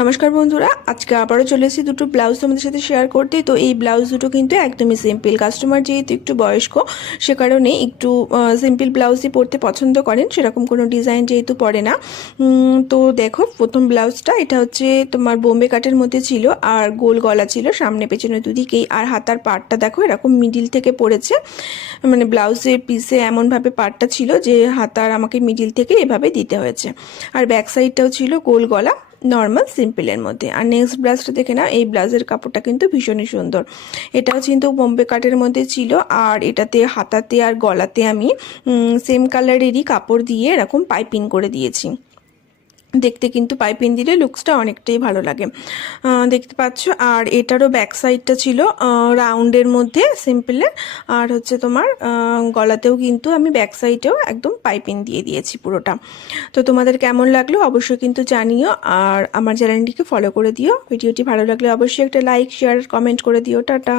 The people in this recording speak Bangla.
নমস্কার বন্ধুরা, আজকে আবারও চলে এসেছি দুটো ব্লাউজ তোমাদের সাথে শেয়ার করতে। তো এই ব্লাউজ দুটো কিন্তু একদমই সিম্পল। কাস্টমার যেহেতু একটু বয়স্ক, সে কারণে একটু সিম্পল ব্লাউজই পরতে পছন্দ করেন, সেরকম কোনো ডিজাইন যেহেতু পরে না। তো দেখো, প্রথম ব্লাউজটা এটা হচ্ছে তোমার বোম্বে কাটের মধ্যে ছিল, আর গোল গলা ছিল সামনে পেছনে দুদিকেই। আর হাতার পাড়টা দেখো এরকম মিডিল থেকে পড়েছে, মানে ব্লাউজের পিসে এমনভাবে পাড়টা ছিল যে হাতার আমাকে মিডিল থেকে এভাবে দিতে হয়েছে। আর ব্যাক সাইডটাও ছিল গোল গলা, নর্মাল সিম্পলের মধ্যে। আর নেক্সট ব্লাউজটা দেখে নাও, এই ব্লাউজের কাপড়টা কিন্তু ভীষণই সুন্দর। এটাও কিন্তু বোম্বে কাটের মধ্যে ছিল, আর এটাতে হাতাতে আর গলাতে আমি সেম কালারেরই কাপড় দিয়ে এরকম পাইপিং করে দিয়েছি। দেখতে কিন্তু পাইপিং দিলে লুকসটা অনেকটাই ভালো লাগে, দেখতে পাচ্ছ। আর এটারও ব্যাক সাইডটা ছিল রাউন্ডের মধ্যে সিম্পলের, আর হচ্ছে তোমার গলাতেও কিন্তু আমি ব্যাক সাইডেও একদম পাইপিং দিয়ে দিয়েছি পুরোটা। তো তোমাদের কেমন লাগলো অবশ্যই কিন্তু জানিও, আর আমার চ্যানেলটিকে ফলো করে দিও। ভিডিওটি ভালো লাগলে অবশ্যই একটা লাইক শেয়ার কমেন্ট করে দিও। টাটা।